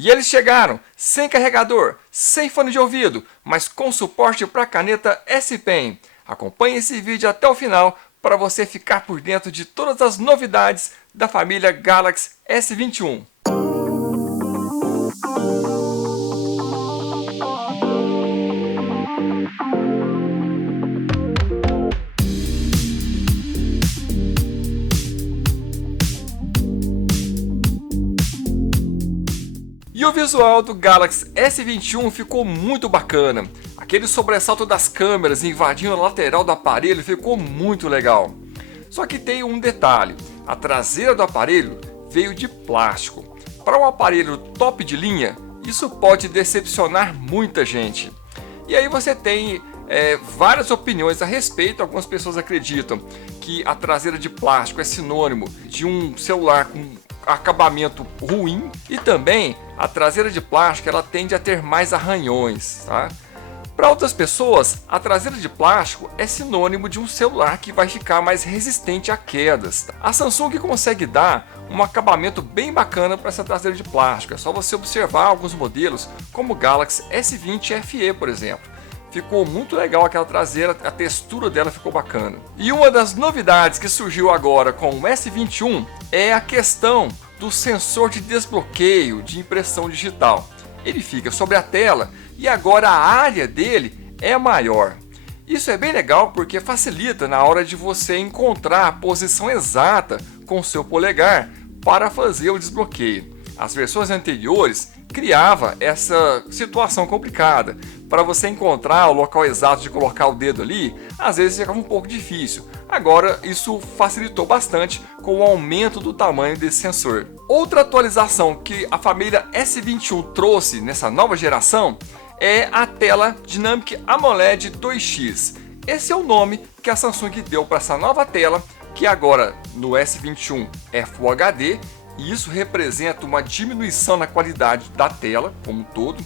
E eles chegaram sem carregador, sem fone de ouvido, mas com suporte para a caneta S Pen. Acompanhe esse vídeo até o final para você ficar por dentro de todas as novidades da família Galaxy S21. E o visual do Galaxy S21 ficou muito bacana. Aquele sobressalto das câmeras invadindo a lateral do aparelho ficou muito legal. Só que tem um detalhe, a traseira do aparelho veio de plástico. Para um aparelho top de linha, isso pode decepcionar muita gente. E aí você tem várias opiniões a respeito. Algumas pessoas acreditam que a traseira de plástico é sinônimo de um celular com acabamento ruim, e também a traseira de plástico ela tende a ter mais arranhões, tá? Para outras pessoas, a traseira de plástico é sinônimo de um celular que vai ficar mais resistente a quedas. A Samsung consegue dar um acabamento bem bacana para essa traseira de plástico. É só você observar alguns modelos, como o Galaxy S20 FE, por exemplo. Ficou muito legal aquela traseira, a textura dela ficou bacana. E uma das novidades que surgiu agora com o S21 é a questão do sensor de desbloqueio de impressão digital. Ele fica sobre a tela e agora a área dele é maior. Isso é bem legal porque facilita na hora de você encontrar a posição exata com o seu polegar para fazer o desbloqueio. As versões anteriores criava essa situação complicada. Para você encontrar o local exato de colocar o dedo ali, às vezes ficava um pouco difícil. Agora isso facilitou bastante com o aumento do tamanho desse sensor. Outra atualização que a família S21 trouxe nessa nova geração é a tela Dynamic AMOLED 2X. Esse é o nome que a Samsung deu para essa nova tela, que agora no S21 é Full HD, e isso representa uma diminuição na qualidade da tela como um todo,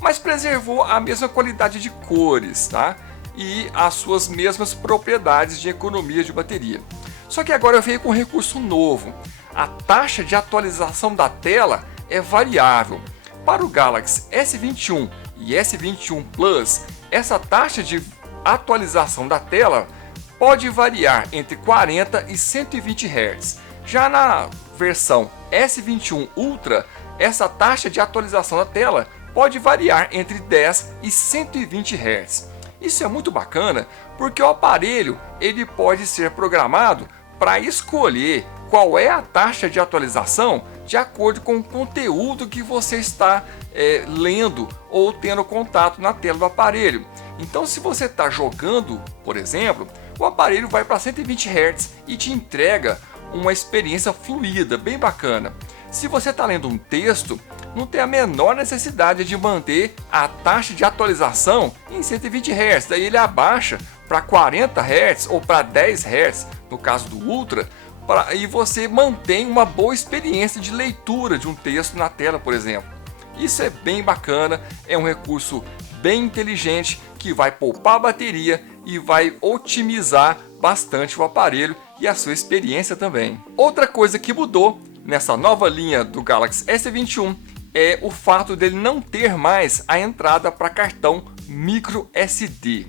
mas preservou a mesma qualidade de cores, tá? E as suas mesmas propriedades de economia de bateria. Só que agora veio com um recurso novo. A taxa de atualização da tela é variável. Para o Galaxy S21 e S21 Plus, essa taxa de atualização da tela pode variar entre 40 e 120 Hz. Já na versão S21 Ultra, essa taxa de atualização da tela pode variar entre 10 e 120 Hz. Isso é muito bacana porque o aparelho ele pode ser programado para escolher qual é a taxa de atualização de acordo com o conteúdo que você está lendo ou tendo contato na tela do aparelho. Então, se você está jogando, por exemplo, o aparelho vai para 120 Hz e te entrega uma experiência fluida, bem bacana. Se você está lendo um texto, não tem a menor necessidade de manter a taxa de atualização em 120 Hz. Daí ele abaixa para 40 Hz ou para 10 Hz, no caso do Ultra, e você mantém uma boa experiência de leitura de um texto na tela, por exemplo. Isso é bem bacana, é um recurso bem inteligente que vai poupar a bateria e vai otimizar bastante o aparelho e a sua experiência também. Outra coisa que mudou nessa nova linha do Galaxy S21 é o fato dele não ter mais a entrada para cartão micro SD.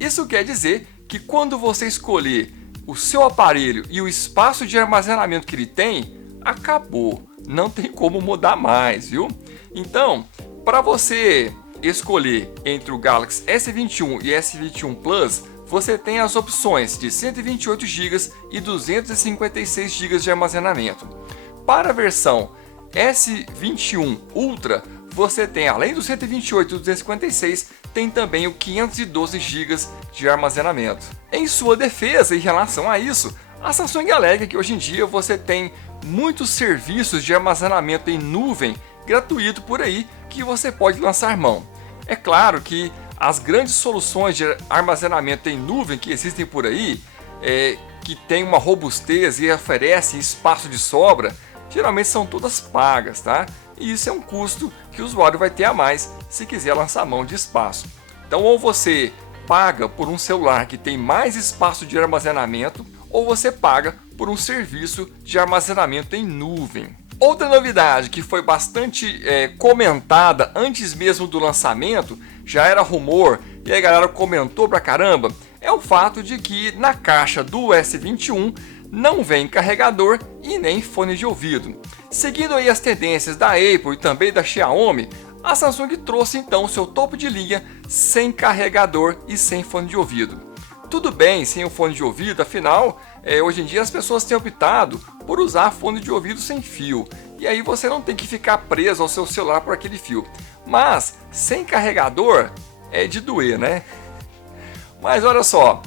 Isso quer dizer que quando você escolher o seu aparelho e o espaço de armazenamento que ele tem, acabou. Não tem como mudar mais, viu? Então, para você escolher entre o Galaxy S21 e S21 Plus, você tem as opções de 128 GB e 256 GB de armazenamento. Para a versão S21 Ultra, você tem, além do 128 e 256, tem também o 512 GB de armazenamento. Em sua defesa em relação a isso, a Samsung alega que hoje em dia você tem muitos serviços de armazenamento em nuvem gratuito por aí que você pode lançar mão. É claro que as grandes soluções de armazenamento em nuvem que existem por aí, que tem uma robustez e oferecem espaço de sobra, geralmente são todas pagas, tá? E isso é um custo que o usuário vai ter a mais se quiser lançar mão de espaço. Então, ou você paga por um celular que tem mais espaço de armazenamento, ou você paga por um serviço de armazenamento em nuvem. Outra novidade que foi bastante comentada antes mesmo do lançamento, já era rumor e a galera comentou pra caramba, é o fato de que na caixa do S21 não vem carregador e nem fone de ouvido. Seguindo aí as tendências da Apple e também da Xiaomi, a Samsung trouxe então seu topo de linha sem carregador e sem fone de ouvido. Tudo bem sem o fone de ouvido, afinal, hoje em dia as pessoas têm optado por usar fone de ouvido sem fio. E aí você não tem que ficar preso ao seu celular por aquele fio. Mas sem carregador é de doer, né? Mas olha só,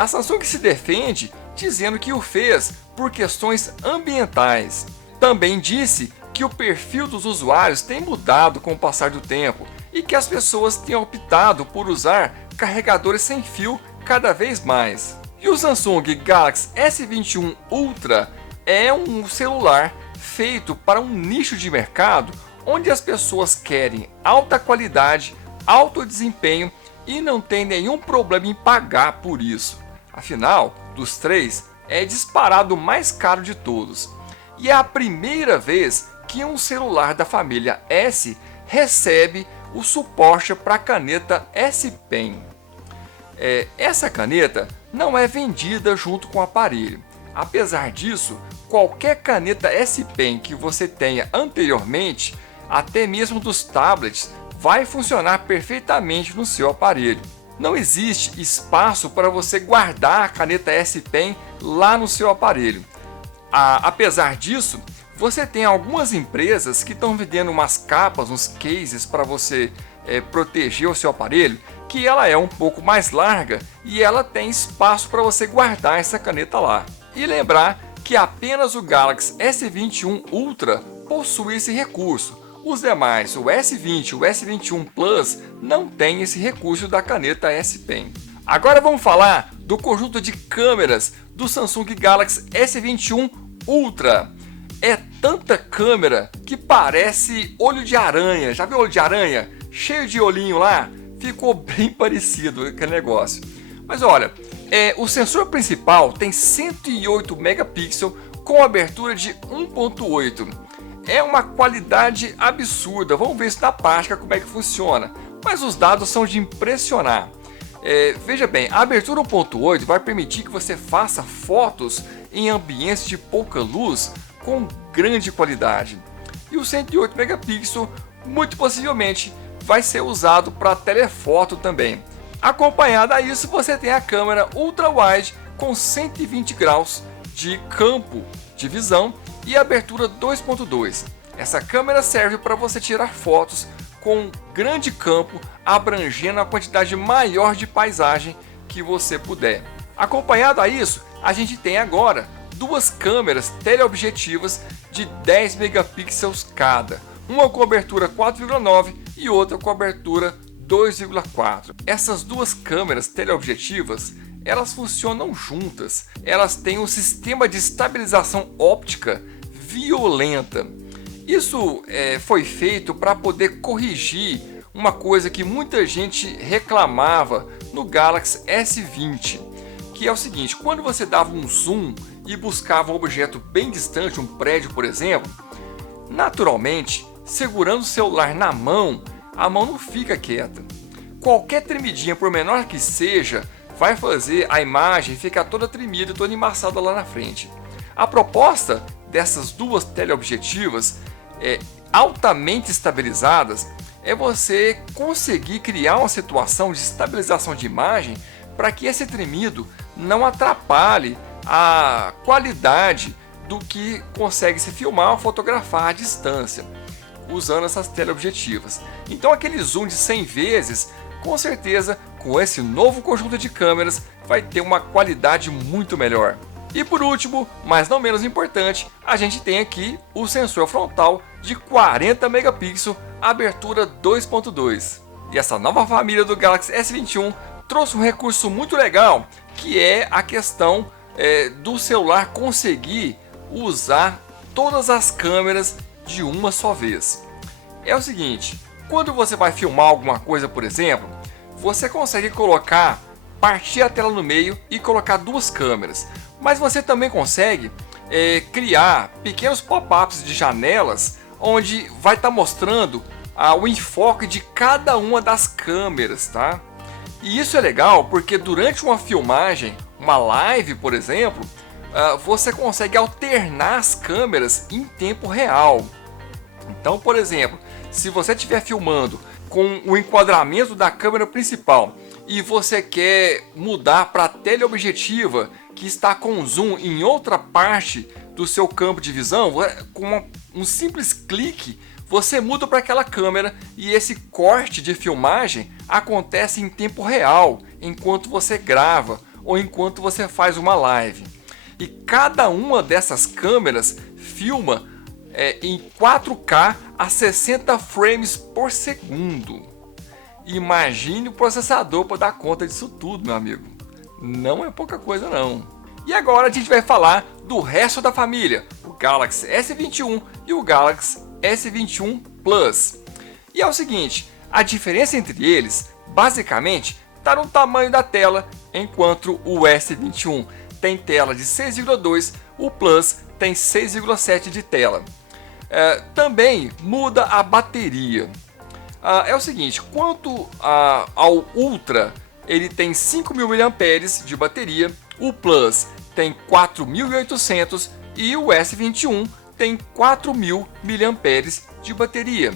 a Samsung se defende dizendo que o fez por questões ambientais. Também disse que o perfil dos usuários tem mudado com o passar do tempo e que as pessoas têm optado por usar carregadores sem fio cada vez mais. E o Samsung Galaxy S21 Ultra é um celular feito para um nicho de mercado onde as pessoas querem alta qualidade, alto desempenho e não tem nenhum problema em pagar por isso. Afinal, dos três, é disparado o mais caro de todos. E é a primeira vez que um celular da família S recebe o suporte para a caneta S Pen. Essa caneta não é vendida junto com o aparelho. Apesar disso, qualquer caneta S Pen que você tenha anteriormente, até mesmo dos tablets, vai funcionar perfeitamente no seu aparelho. Não existe espaço para você guardar a caneta S Pen lá no seu aparelho. Apesar disso, você tem algumas empresas que estão vendendo umas capas, uns cases para você proteger o seu aparelho, que ela é um pouco mais larga e ela tem espaço para você guardar essa caneta lá. E lembrar que apenas o Galaxy S21 Ultra possui esse recurso. Os demais, o S20 e o S21 Plus, não tem esse recurso da caneta S Pen. Agora vamos falar do conjunto de câmeras do Samsung Galaxy S21 Ultra. É tanta câmera que parece olho de aranha. Já viu olho de aranha? Cheio de olhinho lá? Ficou bem parecido aquele negócio. Mas olha, o sensor principal tem 108 megapixels com abertura de 1.8. É uma qualidade absurda. Vamos ver isso na prática como é que funciona. Mas os dados são de impressionar. Veja bem, a abertura 1.8 vai permitir que você faça fotos em ambientes de pouca luz com grande qualidade. E o 108 megapixels muito possivelmente vai ser usado para telefoto também. Acompanhado a isso, você tem a câmera ultra wide com 120 graus de campo de visão e abertura 2.2. Essa câmera serve para você tirar fotos com grande campo, abrangendo a quantidade maior de paisagem que você puder. Acompanhado a isso, a gente tem agora duas câmeras teleobjetivas de 10 megapixels cada, uma com abertura 4,9 e outra com abertura 2,4. Essas duas câmeras teleobjetivas, elas funcionam juntas. Elas têm um sistema de estabilização óptica violenta. Isso foi feito para poder corrigir uma coisa que muita gente reclamava no Galaxy S20, que é o seguinte: quando você dava um zoom e buscava um objeto bem distante, um prédio por exemplo, naturalmente, segurando o celular na mão, a mão não fica quieta. Qualquer tremidinha, por menor que seja, vai fazer a imagem ficar toda tremida, toda embaçada lá na frente. A proposta dessas duas teleobjetivas altamente estabilizadas é você conseguir criar uma situação de estabilização de imagem para que esse tremido não atrapalhe a qualidade do que consegue se filmar ou fotografar à distância, usando essas teleobjetivas. Então aquele zoom de 100 vezes, com certeza, com esse novo conjunto de câmeras, vai ter uma qualidade muito melhor. E por último, mas não menos importante, a gente tem aqui o sensor frontal de 40 megapixels, abertura 2.2. E essa nova família do Galaxy S21 trouxe um recurso muito legal, que é a questão do celular conseguir usar todas as câmeras de uma só vez. É o seguinte, quando você vai filmar alguma coisa, por exemplo, você consegue partir a tela no meio e colocar duas câmeras, mas você também consegue criar pequenos pop-ups de janelas onde vai estar mostrando o enfoque de cada uma das câmeras, tá? E isso é legal porque durante uma filmagem, uma live, por exemplo, você consegue alternar as câmeras em tempo real. Então, por exemplo, se você estiver filmando com o enquadramento da câmera principal e você quer mudar para a teleobjetiva que está com zoom em outra parte do seu campo de visão, com um simples clique você muda para aquela câmera e esse corte de filmagem acontece em tempo real enquanto você grava ou enquanto você faz uma live. E cada uma dessas câmeras filma em 4K a 60 frames por segundo. Imagine o processador para dar conta disso tudo, meu amigo. Não é pouca coisa não. E agora a gente vai falar do resto da família, o Galaxy S21 e o Galaxy S21 Plus. E é o seguinte, a diferença entre eles, basicamente, está no tamanho da tela, enquanto o S21 tem tela de 6,2, o Plus tem 6,7 de tela. Também muda a bateria. É o seguinte, quanto ao Ultra, ele tem 5.000 mAh de bateria, o Plus tem 4.800 e o S21 tem 4.000 mAh de bateria.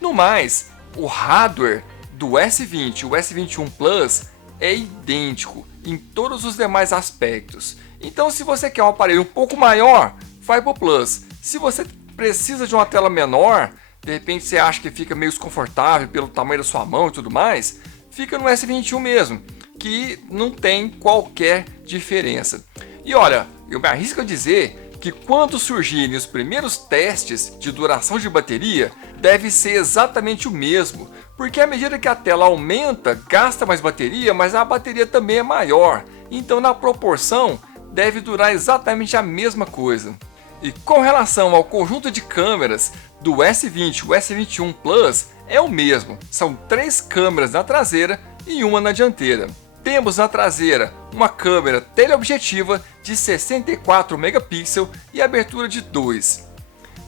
No mais, o hardware do S20 e o S21 Plus é idêntico em todos os demais aspectos. Então, se você quer um aparelho um pouco maior, vai para o Plus. Se você precisa de uma tela menor, de repente você acha que fica meio desconfortável pelo tamanho da sua mão e tudo mais, fica no S21 mesmo, que não tem qualquer diferença. E olha, eu me arrisco a dizer que quando surgirem os primeiros testes de duração de bateria, deve ser exatamente o mesmo, porque à medida que a tela aumenta, gasta mais bateria, mas a bateria também é maior, então na proporção deve durar exatamente a mesma coisa. E com relação ao conjunto de câmeras do S20 e o S21 Plus, é o mesmo, são 3 câmeras na traseira e uma na dianteira. Temos na traseira uma câmera teleobjetiva de 64 megapixels e abertura de 2.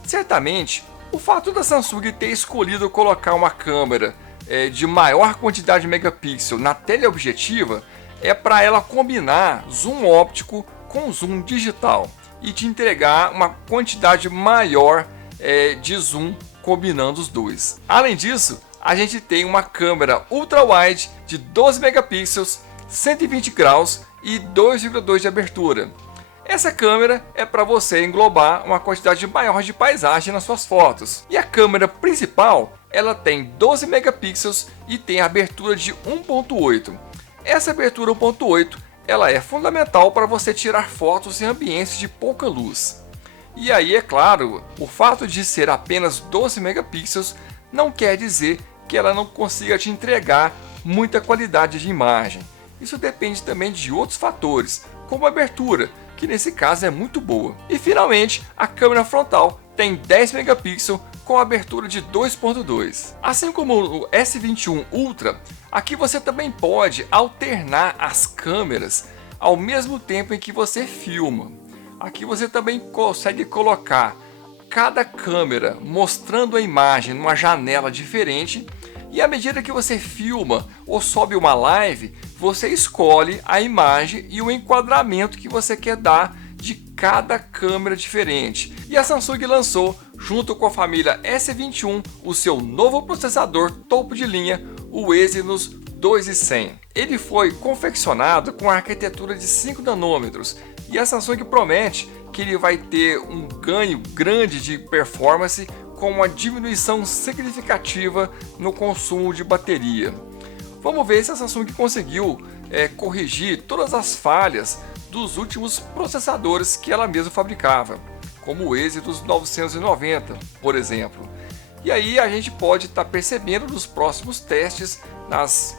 Certamente, o fato da Samsung ter escolhido colocar uma câmera de maior quantidade de megapixels na teleobjetiva é para ela combinar zoom óptico com zoom digital e te entregar uma quantidade maior de zoom combinando os dois. Além disso, a gente tem uma câmera ultra-wide de 12 megapixels, 120 graus e 2,2 de abertura. Essa câmera é para você englobar uma quantidade maior de paisagem nas suas fotos. E a câmera principal, ela tem 12 megapixels e tem abertura de 1.8. Essa abertura 1.8, ela é fundamental para você tirar fotos em ambientes de pouca luz. E aí, é claro, o fato de ser apenas 12 megapixels não quer dizer que ela não consiga te entregar muita qualidade de imagem. Isso depende também de outros fatores, como a abertura, que nesse caso é muito boa. E finalmente, a câmera frontal tem 10 megapixels com abertura de 2.2. Assim como o S21 Ultra, aqui você também pode alternar as câmeras ao mesmo tempo em que você filma. Aqui você também consegue colocar cada câmera mostrando a imagem numa janela diferente, e à medida que você filma ou sobe uma live, você escolhe a imagem e o enquadramento que você quer dar de cada câmera diferente. E a Samsung lançou, junto com a família S21, o seu novo processador topo de linha, o Exynos 2100. Ele foi confeccionado com a arquitetura de 5 nanômetros e a Samsung promete que ele vai ter um ganho grande de performance com uma diminuição significativa no consumo de bateria. Vamos ver se a Samsung conseguiu corrigir todas as falhas dos últimos processadores que ela mesma fabricava, como o Exynos 990, por exemplo. E aí a gente pode estar percebendo nos próximos testes, nas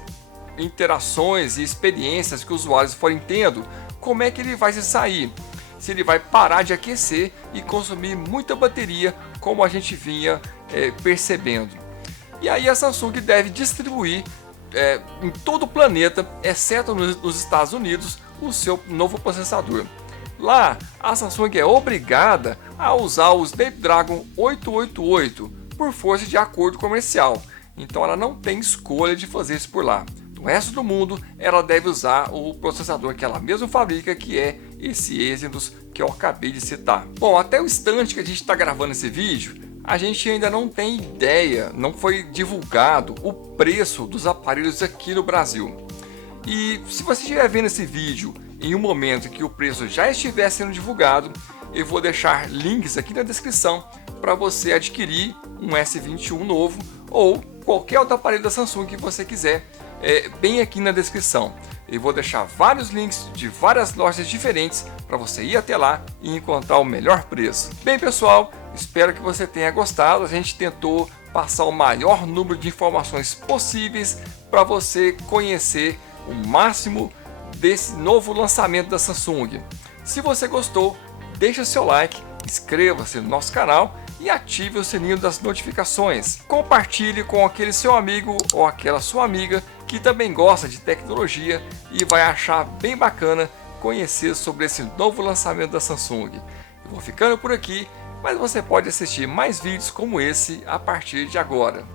interações e experiências que os usuários forem tendo, como é que ele vai se sair. Se ele vai parar de aquecer e consumir muita bateria, como a gente vinha percebendo. E aí a Samsung deve distribuir em todo o planeta, exceto nos Estados Unidos, o seu novo processador. Lá, a Samsung é obrigada a usar o Snapdragon 888 por força de acordo comercial, então ela não tem escolha de fazer isso por lá. No resto do mundo, ela deve usar o processador que ela mesma fabrica, que é esse Exynos que eu acabei de citar. Bom, até o instante que a gente está gravando esse vídeo, a gente ainda não tem ideia, não foi divulgado o preço dos aparelhos aqui no Brasil. E se você estiver vendo esse vídeo em um momento que o preço já estiver sendo divulgado, eu vou deixar links aqui na descrição para você adquirir um S21 novo ou qualquer outro aparelho da Samsung que você quiser, bem aqui na descrição. Eu vou deixar vários links de várias lojas diferentes para você ir até lá e encontrar o melhor preço. Bem pessoal, espero que você tenha gostado. A gente tentou passar o maior número de informações possíveis para você conhecer o máximo desse novo lançamento da Samsung. Se você gostou, deixa seu like, inscreva-se no nosso canal e ative o sininho das notificações. Compartilhe com aquele seu amigo ou aquela sua amiga que também gosta de tecnologia e vai achar bem bacana conhecer sobre esse novo lançamento da Samsung. Eu vou ficando por aqui, mas você pode assistir mais vídeos como esse a partir de agora.